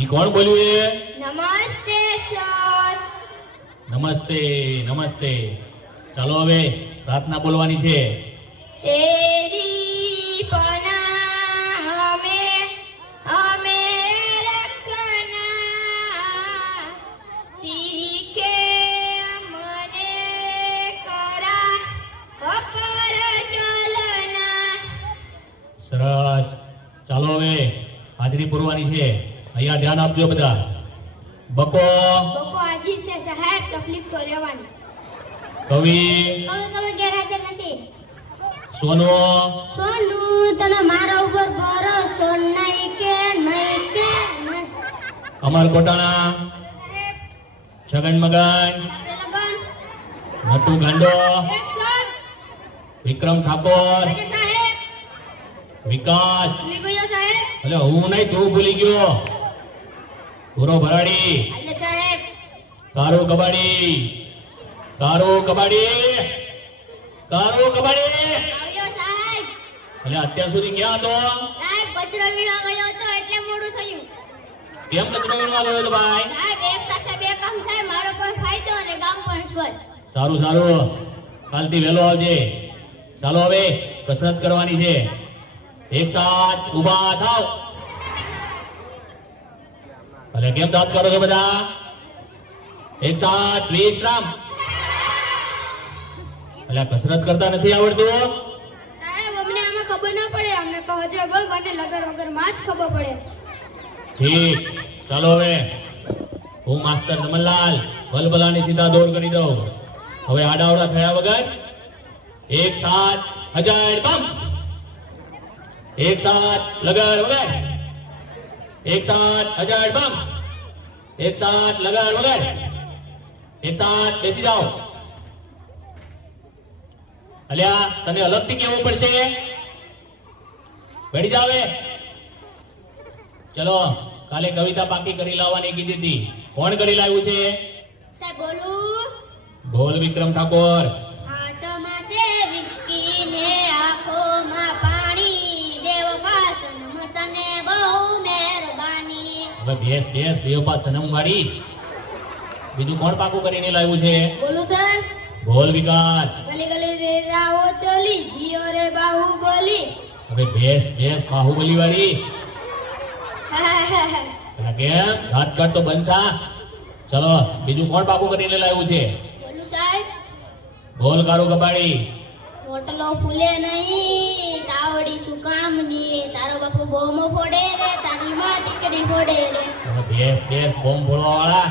ઈ કોણ બોલ્યું એ? નમસ્તે સર. નમસ્તે નમસ્તે. ચાલો હવે પ્રાર્થના બોલવાની છે. તેરી પના અમે અમે રખના. સિરી કે મને કરા અપર ચલના. સરસ. ચાલો હવે હાજરી પૂરવાની છે. અહીંયા ધ્યાન આપજો બધા. બકો. બકો આજી છે સાહેબ તકલીફ તો રહેવાની. કવિ. કવિ કવિ ગેરહાજર નથી. સોનો. સોનું તને મારા ઉપર ભરોસો નહીં કે નહીં કે અમર કોટાણા છગન મગન. નટુ ગાંડો. વિક્રમ ઠાકોર. વિકાસ. ભૂલી ગયો સાહેબ. એટલે હું નહીં તું ભૂલી ગયો. પૂરો ભરાડી. સાહેબ. કારો કબાડી. કારો કબાડી. કારો કબાડી. આવ્યો સાહેબ. એટલે અત્યાર સુધી ક્યાં હતો? સાહેબ કચરો વીણવા ગયો હતો એટલે મોડું થયું. કેમ કચરો વીણવા ગયો હતો ભાઈ? સાહેબ એક સાથે બે કામ થાય મારો પણ ફાયદો અને ગામ પણ સ્વસ્થ. સારું સારું. કાલથી વહેલો આવજે. ચાલો હવે કસરત કરવાની છે. એક સાથ ઊભા થાવ. એટલે કેમ દાંત કરો છો બધા? એક સાથ વિશ્રામ એટલે કસરત કરતા નથી આવડતું સાહેબ અમને આમાં ખબર ના પડે. અમને તો છે બોલ મને લગર વગરમાં જ ખબર પડે. ઠીક. ચાલો હવે. હું માસ્તર નમનલાલ ભલભલાની સીધા દોડ કરી દઉં. હવે આડાવડા થયા વગર એક સાથ હજાર બમ. એક સાથ લગર વગર. એક સાથ હજાર બમ. એક સાથ લગાડ વગર. એક સાથ બેસી જાઓ. અલ્યા તને અલગથી કેવું પડશે? બેઠી જાવ. ચલો કાલે કવિતા પાકી કરી લાવવાની કીધી હતી. કોણ કરી લાવ્યું છે? બોલ વિક્રમ ઠાકોર. મહેરબાની ભેસ બેસ બેસ સનમ વાળી. બીજું કોણ પાકું કરીને લાવ્યું છે? બોલું સર. બોલ વિકાસ. ગલી ગલી રે રાવો ચલી. જીઓ રે બાહુ બોલી. હવે બેસ બેસ બાહુબલી વાળી. કેમ વાત કર તો બંધ થા. ચલો બીજું કોણ પાકું કરીને લાવ્યું છે? બોલું સાહેબ. બોલ કાળું કબાડી રોટલો ફૂલે નહીં તાવડી શું કામની તારો બાપુ બોમો ફોડે રે તારી માં ટીકડી ફોડે રે. બેસ બેસ બોમ્બ ફોડવા વાળા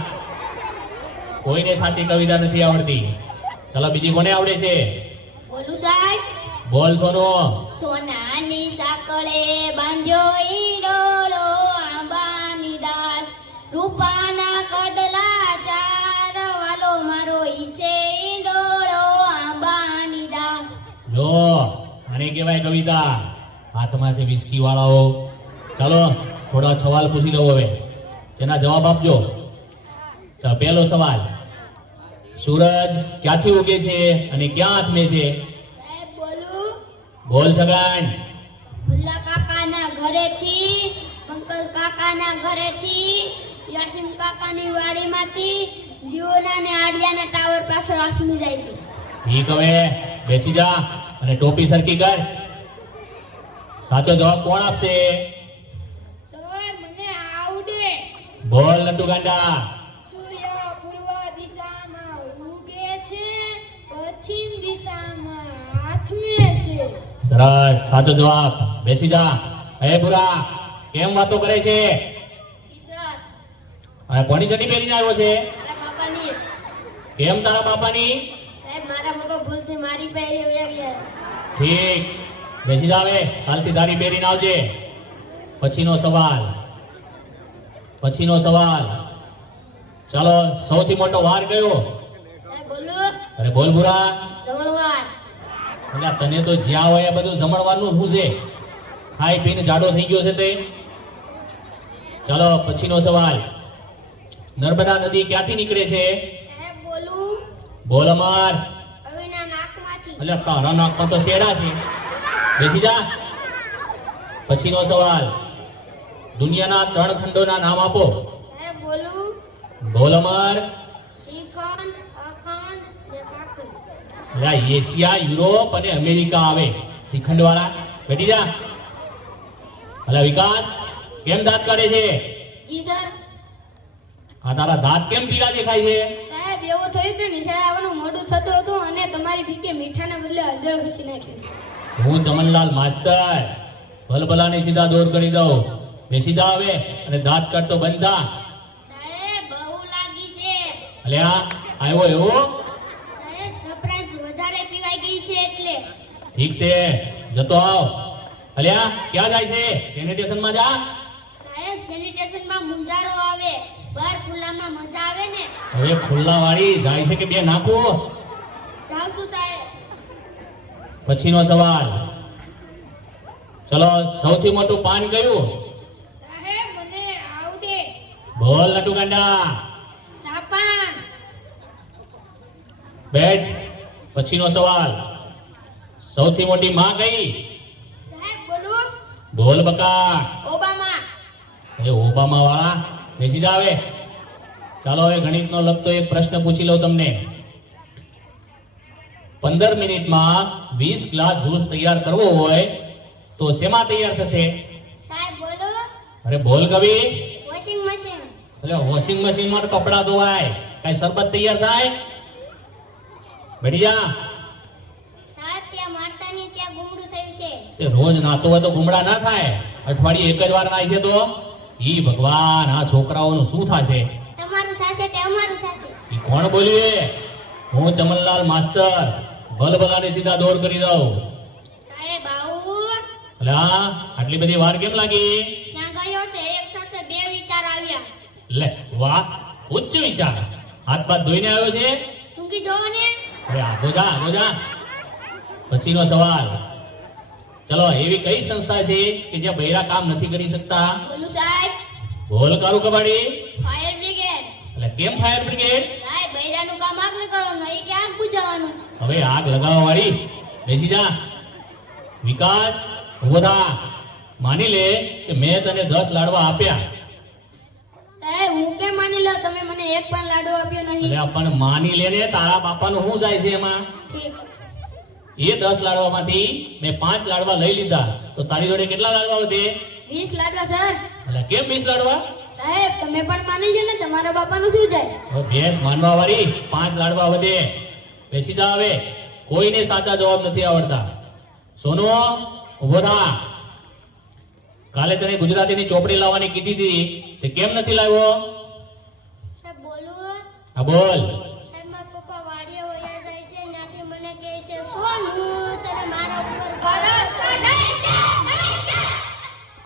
કોઈને સાચી કવિતા નથી આવડતી. ચલો બીજી કોને આવડે છે? બોલું સાહેબ. બોલ સોનો. સોનાની સાકળે બાંધ્યો ઈંડોળો આને કહેવાય કવિતા. હાથમાં છે વિસ્કી વાળાઓ. ચાલો થોડા સવાલ પૂછી લઉં હવે. તેના જવાબ આપજો. પહેલો સવાલ. સૂરજ ક્યાંથી ઉગે છે અને ક્યાં હાથમે છે? બોલું. છગન. ભુલ્લા કાકાના ઘરેથી પંકજ કાકાના ઘરેથી યાસીમ કાકાની વાડીમાંથી જીઓના ને આડિયાના ટાવર પાછળ રાખમી જાય છે. ઠીક હવે બેસી જા. અને ટોપી સરખી કર. સાચો જવાબ કોણ આપશે? સર મને આવડે. બોલ નટુ ગાંડા. સૂર્ય પૂર્વ દિશામાં ઉગે છે પશ્ચિમ દિશામાં આથમે છે. સરસ સાચો જવાબ. બેસી જા. હે બુરા કેમ વાતો કરે છે? સર અને કોની ચડી પહેરીને આવ્યો છે? કેમ તારા બાપાની? મારા બાપા ભૂલથી મારી પહેરી વયા ગયા ઠીક. બેસી જાવે હાલથી તારી પહેરીને આવજે. પછીનો સવાલ. પછીનો સવાલ. ચાલો સૌથી મોટો વાર કયો? અરે બોલ બુરા. એટલે તને તો જ્યાં હોય બધું જમણવાનું શું છે ખાઈ પીને જાડો થઈ ગયો છે તે. ચાલો પછીનો સવાલ. નર્મદા નદી ક્યાંથી નીકળે છે? બોલ અમાર. એટલે તારા નાકમાં તો શેરા છે. બેસી જા. પછીનો સવાલ. દુનિયાના ત્રણ ખંડોના નામ આપો. બોલ. અમર. એશિયા યુરોપ અને અમેરિકા આવે. શ્રીખંડ વાળા બેઠી જા. અલા વિકાસ કેમ દાંત કાઢે છે? જી સર. આ તારા દાંત કેમ પીળા દેખાય છે? સાહેબ એવું થયું કે નિશાળે આવવાનું મોડું થતું હતું અને તમારી ભીકે મીઠાના બદલે હળદર ઘસી નાખ્યું. હું ચમનલાલ માસ્તર. ભલભલાને સીધા દોર કરી દઉં. બે સીધા આવે અને દાંત કાઢતો બંધ સાહેબ બહુ લાગી છે. અલે આ આવ્યો એવો? સાહેબ સરપ્રાઈઝ વધારે પીવાઈ ગઈ છે એટલે. ઠીક છે જતો આવ. અલ્યા ક્યાં જાય છે? સેનિટેશનમાં જા. સાહેબ સેનિટેશનમાં મુંજારો આવે. બહાર ખુલ્લામાં મજા આવે ને? હવે ખુલ્લા વાળી જાય છે કે બે નાખો? જાવ છું સાહેબ. પછીનો સવાલ. ચલો સૌથી મોટું પાન કયું? સાહેબ મને આવડે. બોલ નટુ ગાંડા. સાપાન. બેઠ પછીનો સવાલ. સૌથી મોટી માં કઈ? સાહેબ બોલું. બોલ બકા. ઓબામા. એ ઓબામા વાળા બેસી જાવે ચાલો હવે ગણિતનો લગતો એક પ્રશ્ન પૂછી લઉં તમને. પંદર મિનિટમાં વીસ ગ્લાસ જ્યુસ તૈયાર કરવો હોય તો શેમાં તૈયાર થશે? અરે બોલ કવિ. Washing machine. એટલે વોશિંગ મશીનમાં તો કપડા ધોવાય. કઈ શરબત તૈયાર થાય? તે રોજ નાતો હોય તો ગુમડા ના થાય. અઠવાડિયે એક જ વાર નાખીએ તો? ઈ ભગવાન આ છોકરાઓનું શું થશે? તમારું થશે કે અમારું થશે? ઈ કોણ બોલીએ? હું ચમનલાલ માસ્તર. ભલભલાને સીધા દોર કરી દઉં. સાહેબ આવું? એટલે આટલી બધી વાર કેમ લાગી? ત્યાં ગયો છે એક સાથે બે વિચાર આવ્યા. લે વાહ ઉચ્ચ વિચાર. હાથ પાથ ધોઈને આવ્યો છે? સૂંઘી જોવો ને અરે આગો જા આગો જા. પછીનો સવાલ. ચલો એવી કઈ સંસ્થા છે કે જ્યાં બૈરા કામ નથી કરી શકતા? બોલું સાહેબ. બોલ કારું કબાડી. Fire brigade. એટલે કેમ ફાયર બ્રિગેડ? સાહેબ બૈરાનું કામ આગ ન કરવાનું એ કે આગ બુજાવવાનું હવે આગ લગાવવા વાળી. બેસી જા. વિકાસ થા. માની લે કે મેં તને દસ લાડવા આપ્યા. સાહેબ હું કેમ માની લઉં? તમે મને એક પણ લાડુ આપ્યો નહીં. એટલે પણ માની લે ને તારા બાપાનું શું જાય છે એમાં? ઠીક. એ દસ લાડવામાંથી મેં પાંચ લાડવા લઈ લીધા. તો તારી જોડે કેટલા લાડવા વધે? વીસ લાડવા સર એટલે કેમ વીસ લાડવા? સાહેબ તમે પણ માની જો ને તમારા બાપાનું શું જાય? ભેંસ માનવા વાળી પાંચ લાડવા વધે. બેસી જા હવે. કોઈને સાચા જવાબ નથી આવડતા. સોનુ ઊભો થા. કાલે તને ગુજરાતીની ચોપડી લાવવાની કીધી હતી. તે કેમ નથી લાવ્યો? સાહેબ બોલું. હા બોલ.